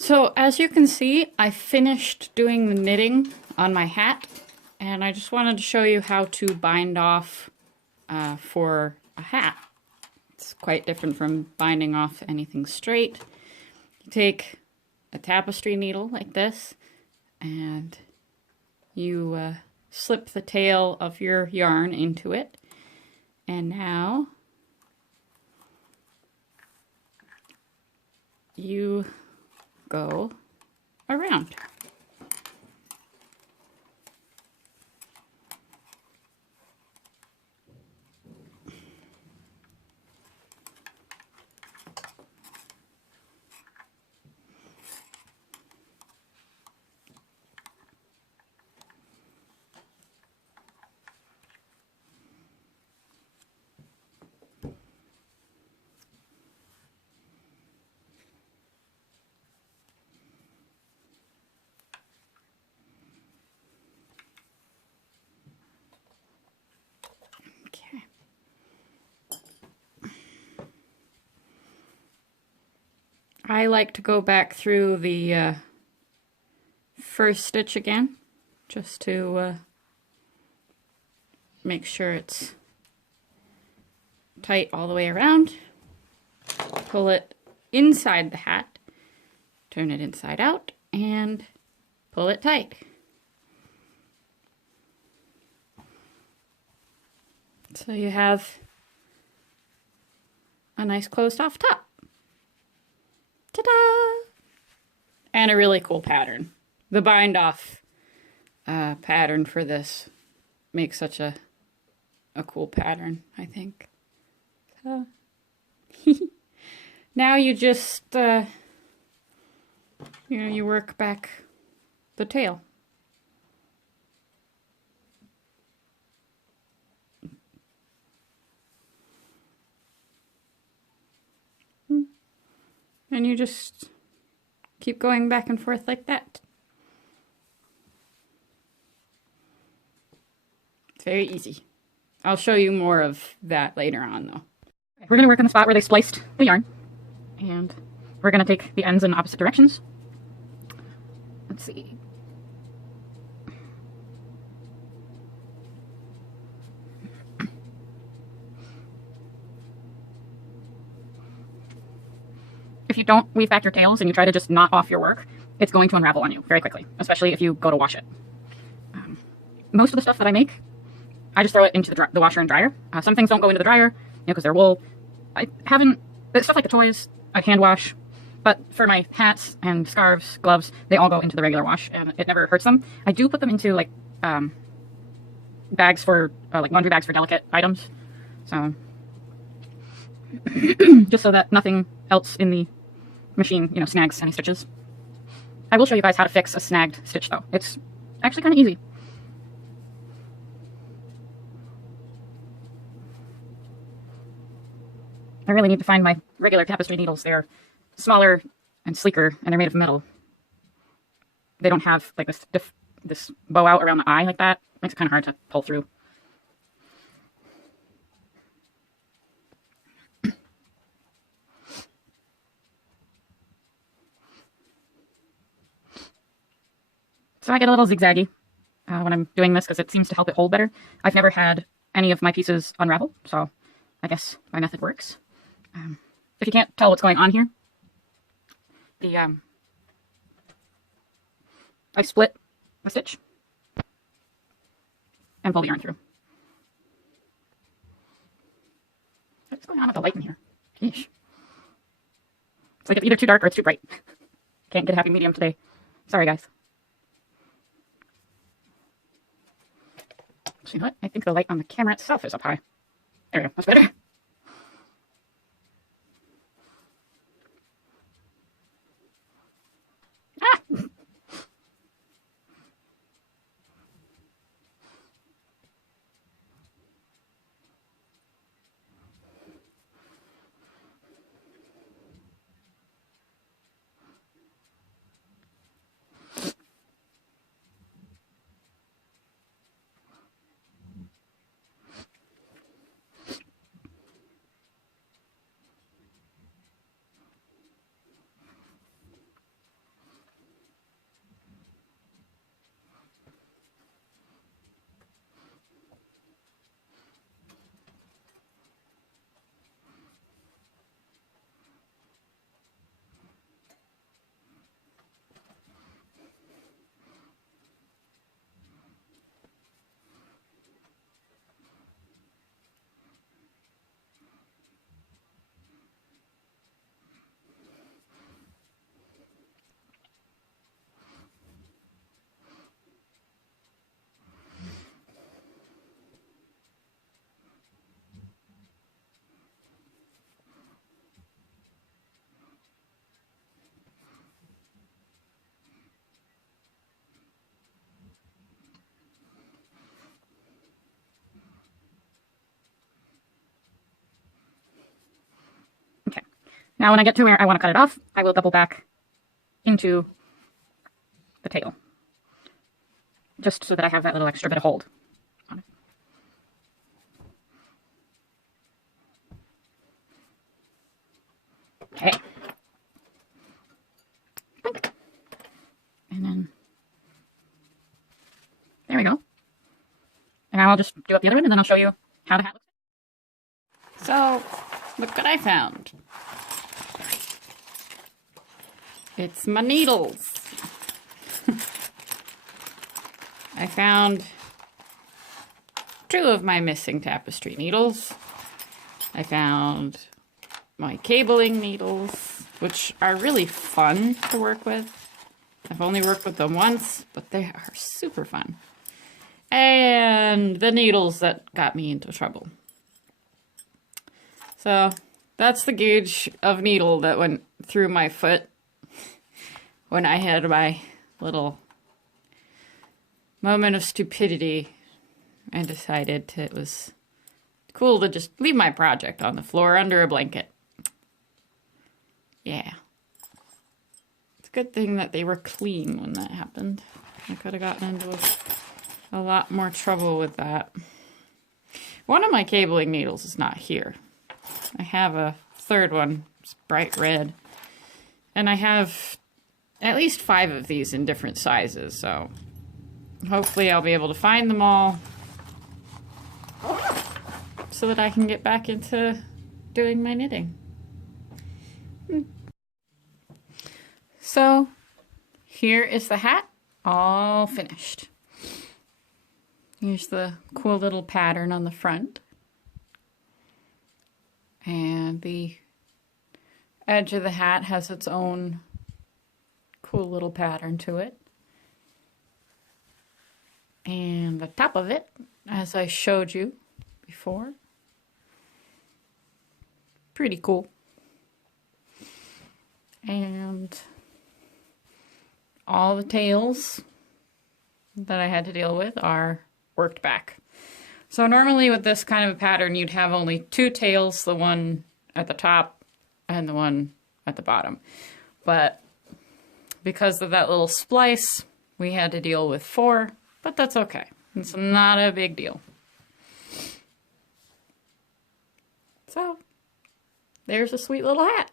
So as you can see, I finished doing the knitting on my hat, and I just wanted to show you how to bind off for a hat. It's quite different from binding off anything straight. You take a tapestry needle like this, and you slip the tail of your yarn into it, and now you go around. Okay. I like to go back through the first stitch again, just to make sure it's tight all the way around. Pull it inside the hat, turn it inside out, and pull it tight. So you have a nice closed off top. Ta-da! And a really cool pattern. The bind off pattern for this makes such a cool pattern, I think. So now you just you work back the tail. And you just keep going back and forth like that. It's very easy. I'll show you more of that later on, though. We're going to work on the spot where they spliced the yarn. And we're going to take the ends in opposite directions. Let's see. If you don't weave back your tails and you try to just knot off your work, it's going to unravel on you very quickly, especially if you go to wash it. Most of the stuff that I make, I just throw it into the washer and dryer. Some things don't go into the dryer, because they're wool. I haven't, stuff like the toys, I hand wash, but for my hats and scarves, gloves, they all go into the regular wash, and it never hurts them. I do put them into like bags for, like laundry bags for delicate items, so just so that nothing else in the machine, snags any stitches. I will show you guys how to fix a snagged stitch though. It's actually kind of easy. I really need to find my regular tapestry needles. They're smaller and sleeker, and they're made of metal. They don't have like this bow out around the eye like that. Makes it kind of hard to pull through. So I get a little zigzaggy when I'm doing this because it seems to help it hold better. I've never had any of my pieces unravel, so I guess my method works. If you can't tell what's going on here, I split a stitch and pull the yarn through. What's going on with the light in here? Yeesh. It's like it's either too dark or it's too bright. Can't get a happy medium today. Sorry, guys. So you know what? I think the light on the camera itself is up high. There we go. That's better. Ah! Now when I get to where I want to cut it off, I will double back into the tail, just so that I have that little extra bit of hold on it. Okay. And then there we go. And I'll just do up the other one, and then I'll show you how the hat looks. So, look what I found. It's my needles. I found 2 of my missing tapestry needles. I found my cabling needles, which are really fun to work with. I've only worked with them once, but they are super fun. And the needles that got me into trouble. So that's the gauge of needle that went through my foot when I had my little moment of stupidity and decided it was cool to just leave my project on the floor under a blanket. Yeah. It's a good thing that they were clean when that happened. I could have gotten into a lot more trouble with that. One of my cabling needles is not here. I have a third one. It's bright red. And I have at least 5 of these in different sizes, so hopefully I'll be able to find them all so that I can get back into doing my knitting. So here is the hat all finished. Here's the cool little pattern on the front. And the edge of the hat has its own cool little pattern to it. And the top of it, as I showed you before, pretty cool. And all the tails that I had to deal with are worked back. So normally with this kind of a pattern, you'd have only 2 tails, the one at the top and the one at the bottom. But because of that little splice, we had to deal with 4, but that's okay. It's not a big deal. So there's a sweet little hat.